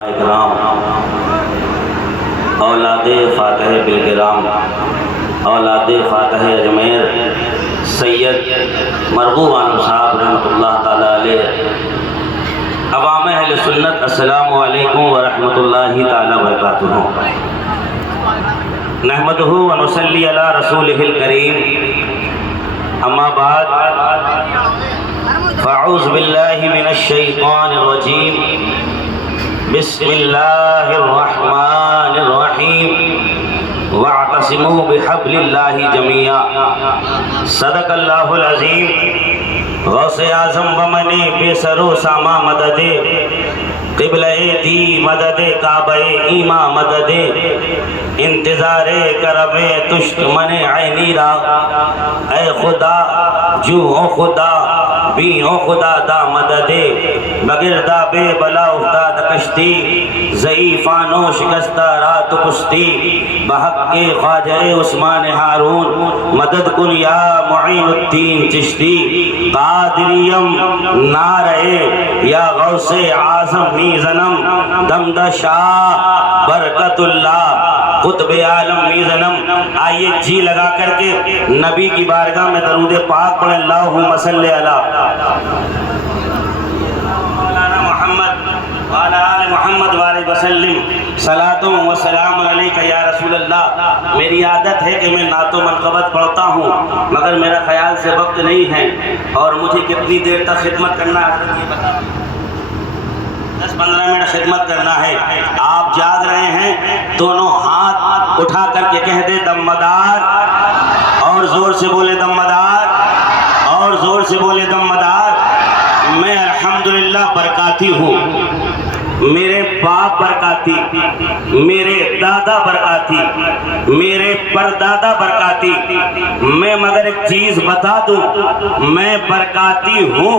इकराम औलाद फ़ातह बिलकिराम औलाद फ़ातह अजमेर सैयद मरगूब आलम साहब रहमतुल्लाह ताला अलैह अवाम अहले सुन्नत अस्सलामु अलैकुम व रहमतुल्लाहि ताला व बरकातुहू नहमदुहु व नुसल्ली अला रसूलिहिल करीम अम्मा बाद फ़अऊज़ु बिल्लाहि मिनश शैतानिर रजीम बिस्मिल्लाहिर्रहमानिर्रहीम वअतसिमू बिहब्लिल्लाहि जमीआ सदक़ल्लाहुल अज़ीम गौसे आज़म बमने बेसरो सामा मददे क़िबले दी मददे काबे ईमा मददे इंतज़ारे करबे तुश्क मने ऐनीरा ऐ खुदा जू ओ खुदा बी ओ खुदा दा मददे बगिरदा बे बला उफ्ताद कश्ती ज़ईफ़ानो शिकस्ता रात कुश्ती बहक़्क़े ख्वाजा उस्मान हारून मदद कुन या मुईनुद्दीन चिश्ती क़ादिरियम नारे या गौसे आज़म मीज़नम दमदशाह बरकतुल्लाह कुतुबे आलम मीज़नम। आइए जी लगा करके नबी की बारगाह में दरूद पाक पढ़े अल्लाहुम्मा सल्ली अला मोहम्मद वाले वसल्लम सलातो व सलाम अलैका या रसूल अल्लाह। मेरी आदत है कि मैं नातो मनक़बत पढ़ता हूँ मगर मेरा ख्याल से वक्त नहीं है और मुझे कितनी देर तक खिदमत करना है, 10-15 मिनट खिदमत करना है। आप जाग रहे हैं, दोनों हाथ उठा करके कह दे दमदार, और जोर से बोले दमदार, और जोर से बोले दमदार। मैं अल्हम्दुलिल्लाह बरकाती हूँ, मेरे बाप बरकाती, मेरे दादा बरकाती, मेरे परदादा बरकाती। मैं मगर एक चीज़ बता दूँ, मैं बरकाती हूँ।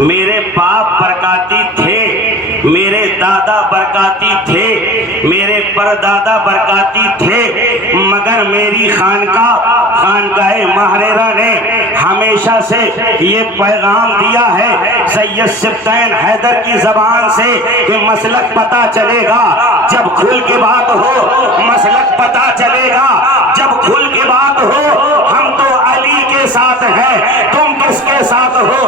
मेरे बाप बरकाती थे, मेरे दादा बरकाती थे, मेरे परदादा बरकाती थे, मगर मेरी खानकाह महरेरा ने हमेशा से ये पैगाम दिया है सैयद सिब्तैन हैदर की ज़बान से कि मसलक पता चलेगा जब खुल के बात हो, मसलक पता चलेगा जब खुल के बात हो। हम तो अली के साथ हैं, तुम किसके साथ हो?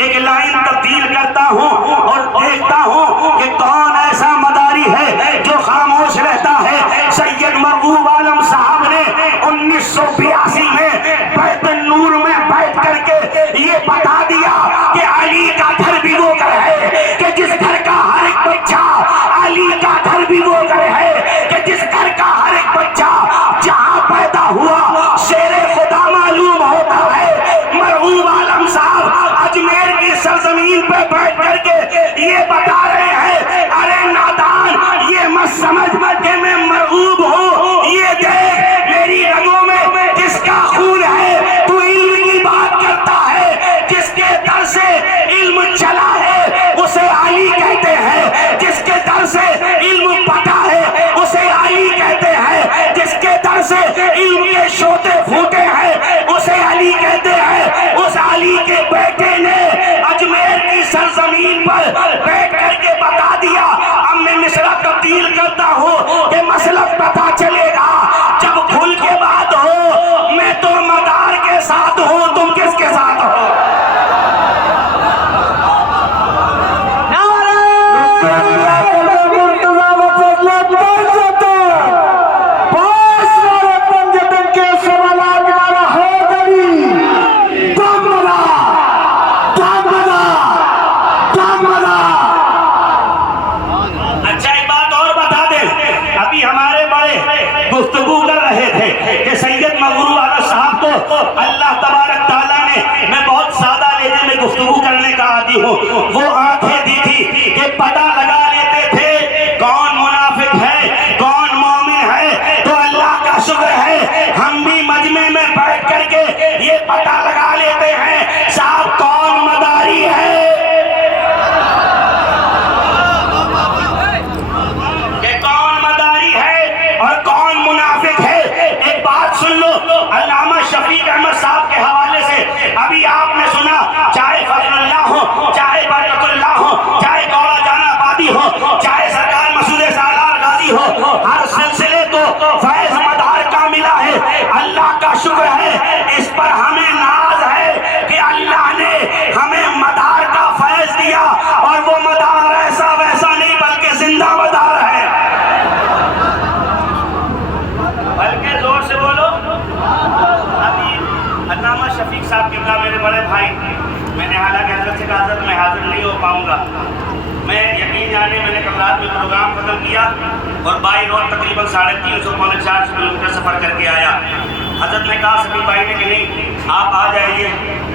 एक लाइन तब्दील करता हूँ और देखता हूँ कि कौन ऐसा मदारी है जो खामोश रहता है। सैयद मरगूब आलम साहब ने 1982 में बैत नूर में बैठ करके ये बता दिया कि अली का घर भी वो घर है कि जिस घर का हर एक बच्चा, अली का घर भी वो घर है कि जिस घर का हर एक बच्चा जहाँ पैदा हुआ शेरे खुदा मालूम होता है। मरगूब आलम साहब अजमेर की सरजमीन पे बैठ करके ये बता रहे हैं, अरे नादान ये मत समझ कि मैं मरगूब हूँ, ये देख मेरी रगों में किसका खून है। तू इल्म की बात करता है, जिसके दर से इल्म चला है उसे अली कहते हैं, जिसके दर से इल्म पता है उसे अली कहते हैं, जिसके दर से इल्म के शोते फूटे हैं उसे अली कहते हैं। उस अली के बेटे ने अजमेर की सरजमीन पर बैठ करके बता दिया। अब मैं मिसरा तब्दील करता हूँ शफीक साहब किबला मेरे बड़े भाई, मैंने हालांकि हजरत से कहा था मैं हाजिर नहीं हो पाऊंगा। मैं यकीन जाने मैंने कल रात में प्रोग्राम खत्म किया और बाई रोड तकरीबन 350 पौने 400 किलोमीटर सफ़र करके आया। हजरत ने कहा सभी भाई ने कि नहीं आप आ जाइए,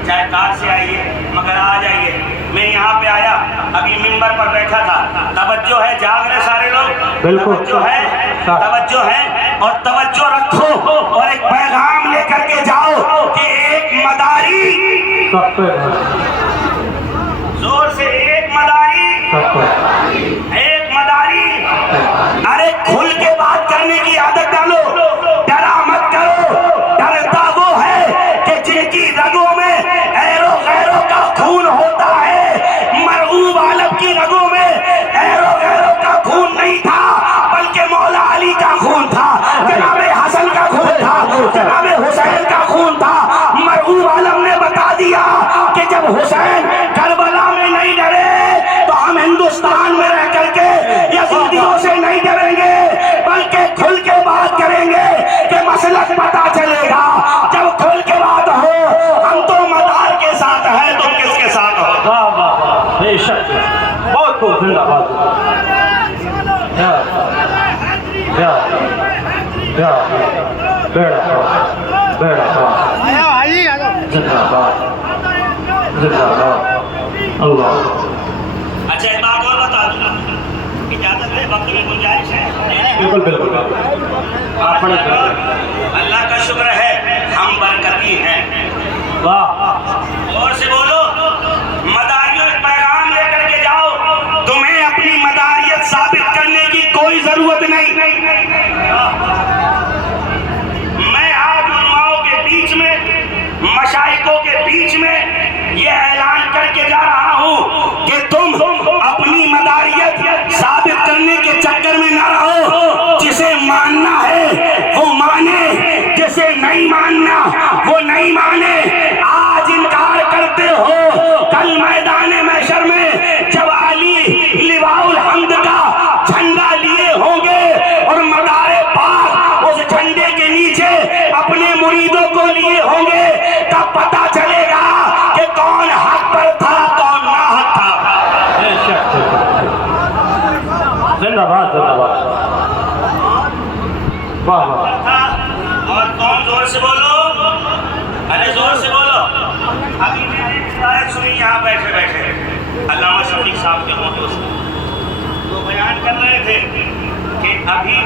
चाहे कार से आइए मगर आ जाइए। मैं यहाँ पे आया, अभी मिंबर पर बैठा था। तवज्जो है, जाग रहे सारे लोग, तवज्जो है, तवज्जो है और तवज्जो रखो और एक पैगाम लेकर के जाओ कि एक मदारी, जोर से एक मदारी, एक मदारी। अरे खुल के बात करने की आदत डालो, डरा मत करो। डरता वो है कि जिनकी रगों में ऐरो गैरों का खून होता है। मरऊब आलम की रगों में ऐरो गैरों का खून नहीं था, बल्कि मौला अली का खून था, जनाबे हसन का खून था, जनाबे हुसैन का खून था। मरऊब आलम ने बता दिया कि जब हुसैन करबला में नहीं डरे तो हम हिंदुस्तान में रह करके यजीदियों से नहीं डरेंगे, बल्कि खुल के बात करेंगे कि मसलक पता चलेगा। जब खुल के बात हो, हम तो मदार के साथ हैं, तुम किसके साथ हो? वाह वाह वाह, बेशक बहुत खूब, जिंदाबाद। अच्छा एक बात और बता दूं, इजाजत है, वक्त में गुंजाइश है? बिल्कुल बिल्कुल, अल्लाह का शुक्र है हम बरकती हैं। वाह, और से बोलो, मदारियों एक पैगाम लेकर के जाओ, तुम्हें अपनी मदारियत साबित करने की कोई जरूरत नहीं। मैं आज उलमाओं के बीच में, मशाइकों के बीच में ये ऐलान करके जा रहा हूं कि तुम अपनी मदारियत साबित करने के चक्कर में ना रहो। जिसे मानना है वो माने, जिसे नहीं मानना वो नहीं माने। आज इनकार करते हो, कल मैदान महशर में जब अली लिवाउल हम्द का झंडा लिए होंगे और मदारे पाक उस झंडे के नीचे अपने मुरीदों को लिए होंगे, तब पता चलेगा कि कौन हक पर था, कौन ना हक था। जिंदाबाद जिंदाबाद, वाह वाह। और कौन, जोर से बोलो, अरे जोर से बोलो। अभी मैंने रिवायत सुनी यहाँ बैठे बैठे, अल्लामा शफीक साहब के होठों से वो बयान कर रहे थे कि अभी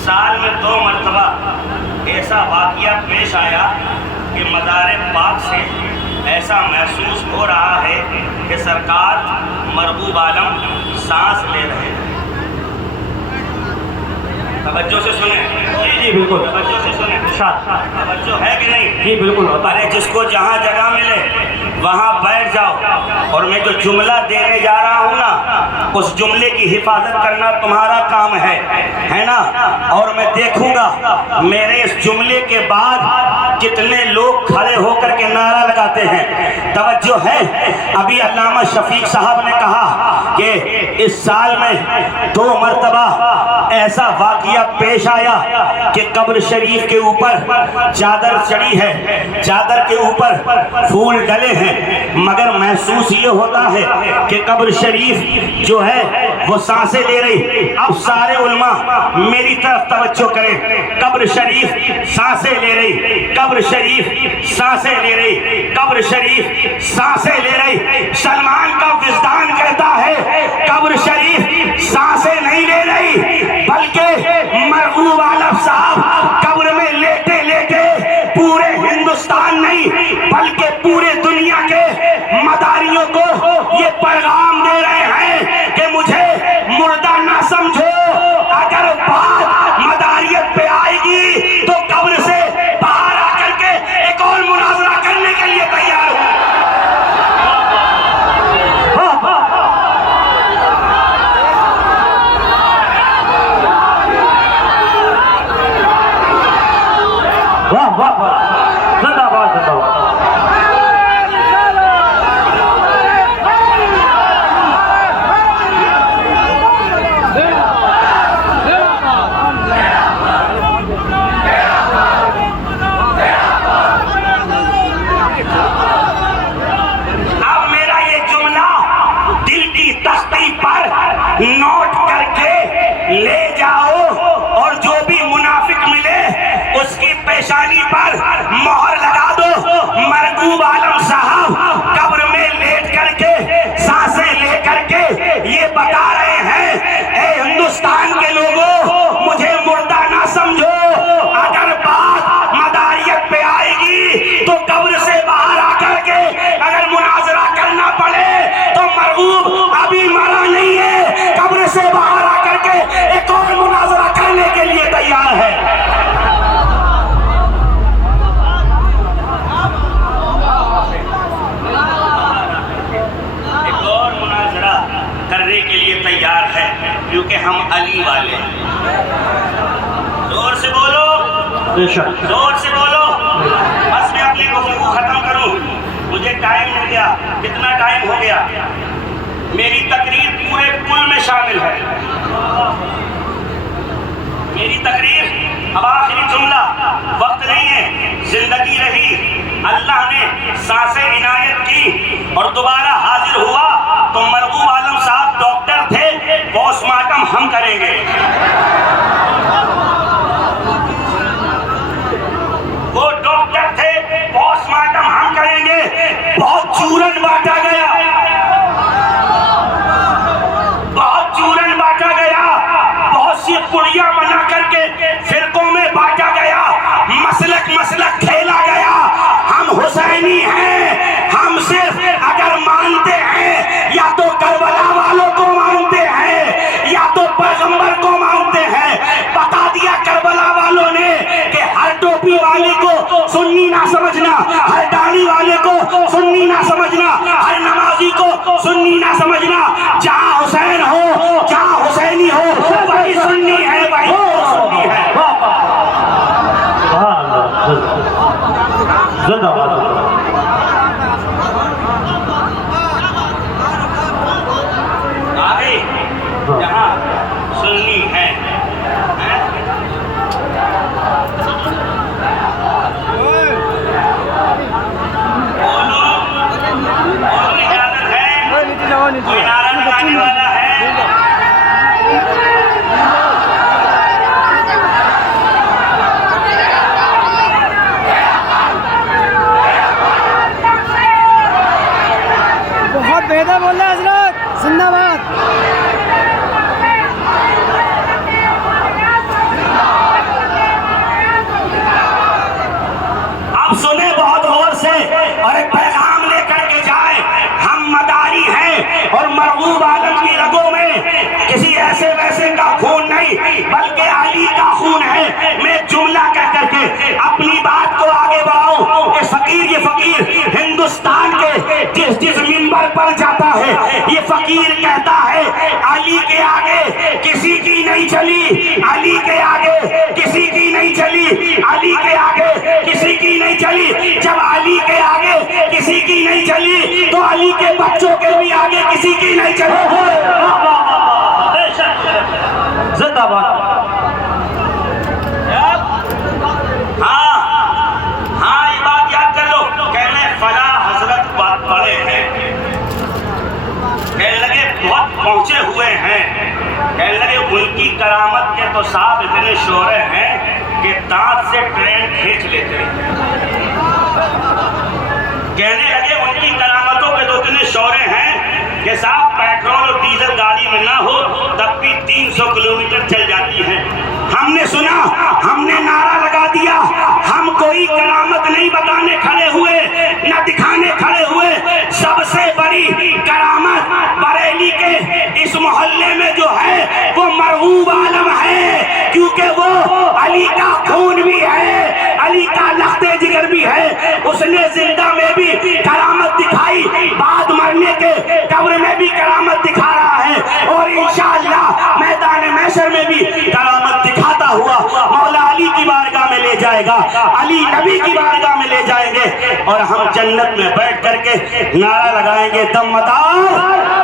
साल में 2 मरतबा ऐसा वाक़या पेश आया कि मज़ार पाक से ऐसा महसूस हो रहा है कि सरकार मरबूब आलम सांस ले रहे हैं। तवज्जो से सुने, जी जी बिल्कुल, तवज्जो से सुने, तवज्जो है कि नहीं? जी बिल्कुल। अरे जिसको जहाँ जगह मिले वहाँ बैठ जाओ। और मैं जो जुमला देने जा रहा हूँ ना, उस जुमले की हिफाजत करना तुम्हारा काम है ना। और मैं देखूंगा मेरे इस जुमले के बाद कितने लोग खड़े होकर के नारा लगाते हैं। तवज्जो है, अभी अल्लामा शफीक साहब ने कहा कि इस साल में 2 मरतबा ऐसा वाक़या पेश आया कि कब्र शरीफ के ऊपर चादर चढ़ी है, चादर के ऊपर फूल डले हैं, मगर महसूस ये होता है कि कब्र शरीफ जो है वो सांसें ले रही। अब सारे उलमा मेरी तरफ तवज्जो करें, कब्र शरीफ सांसें ले रही, कब्र शरीफ सांसें ले रही, कब्र शरीफ सांसें ले रही। सलमान का विजदान कहता है कब्र शरीफ सांसें नहीं ले रही, बल्कि मरहूम आलम साहब कब्र में लेटे लेटे पूरे हिंदुस्तान नहीं बल्कि पूरे दुनिया के मदारियों को ये पैगाम दे रहे हैं कि मुझे मुर्दा ना समझो। अगर बात मदारियत पे आएगी तो कब्र से बाहर आकर के एक और मुनाजरा करने के लिए तैयार हूं। वाह वाह वाह, जिंदाबाद जिंदाबाद। मरबूब आलम साहब कब्र में लेट करके सांसें ले करके ये बता रहे हैं, ए हिंदुस्तान के लोगों, मुझे मुर्दा ना समझो। अगर बात मदारियत पे आएगी तो कब्र से बाहर आकर के अगर मुनाजरा करना पड़े तो मरबूब अभी मरा नहीं है, कब्र से बाहर आकर के एक और मुनाजरा करने के लिए तैयार है। एक और मुनाजरा करने के लिए तैयार है, क्योंकि हम अली वाले हैं। जोर से बोलो, जोर से बोलो। बस मैं अपनी गुफ्तगू खत्म करूं, मुझे टाइम हो गया। कितना टाइम हो गया? मेरी तकरीर पूरे कुल में शामिल है। मेरी तकरीर अब आखिरी जुमला, वक्त नहीं है, जिंदगी रही, अल्लाह ने सांसें इनायत की और दोबारा हाजिर हुआ तो मरबूब आलम साहब डॉक्टर थे, पोस्टमार्टम हम करेंगे। वो डॉक्टर थे, पोस्टमार्टम हम करेंगे। बहुत चूरन बांटा गया, बहुत चूरन बांटा गया, बहुत सी पुड़िया बना करके फिरकों में बांटा गया, मसलक मसलक खेला गया। हम हुसैनी हैं, हम सिर्फ अगर मानते हैं या तो करबला वालों को मानते हैं या तो पैगंबर को मानते हैं। बता दिया करबला वालों ने कि हर टोपी वाले को सुन्नी ना समझना, हर दाढ़ी वाले को सुन्नी ना समझना, हर नमाजी को सुन्नी ना समझना। जहां हुसैन हो, जहां हुसैनी हो, वही सुन्नी है, वही सुन्नी है। आगे जहां सुन्नी है, बोलो, इजाजत है? कोई नारा लगाने वाला है? बहुत बेहतर बोल रहे हैं हजरत, जिंदाबाद। अब सुने बहुत गौर से और एक पैगाम लेकर के जाए। हम मदारी हैं और मरबूब आलम की रगों में किसी ऐसे वैसे का खून नहीं, बल्कि अली का खून है। मैं जुमला कह करके अपनी बात को आगे बढ़ाऊं। ये फकीर हिंदुस्तान के जिस जिस मिंबर पर जाता है, ये फकीर कहता है अली के आगे किसी की नहीं चली, अली के आगे किसी की नहीं चली, अली के आगे किसी की नहीं चली। जब अली के आगे किसी की नहीं चली तो अली के बच्चों के भी आगे किसी की नहीं चली। हाँ, ये बात याद कर लो। कहने फला हजरत बात पड़े हैं, कहने लगे बहुत पहुंचे हुए हैं, कहने लगे उनकी करामत के तो साथ इतने शोरे हैं कि दांत से ट्रेन खींच लेते हैं। कहने लगे उनकी करामतों के तो इतने शोरे हैं कि साहब पेट्रोल और डीजल गाड़ी में ना हो तब भी 300 किलोमीटर चल जाती है। हमने सुना, हमने नारा लगा दिया, हम कोई करामत नहीं बताने खड़े हुए, न दिखाने खड़े हुए। सबसे बड़ी करामत बरेली के इस मोहल्ले में जो है वो मरबूब आलम है, क्योंकि वो अली का खून भी है, अली का लख्ते जिगर भी है। उसने जिंदा में भी करामत दिखाई, बाद मरने के कब्र में भी करामत दिखा रहा है और इंशाअल्लाह मैदान महशर में भी करामत दिखाता हुआ मौला अली की बारगाह में ले जाएगा, अली नबी की बारगाह में ले जाएंगे और हम जन्नत में बैठ करके नारा लगाएंगे, दम मदार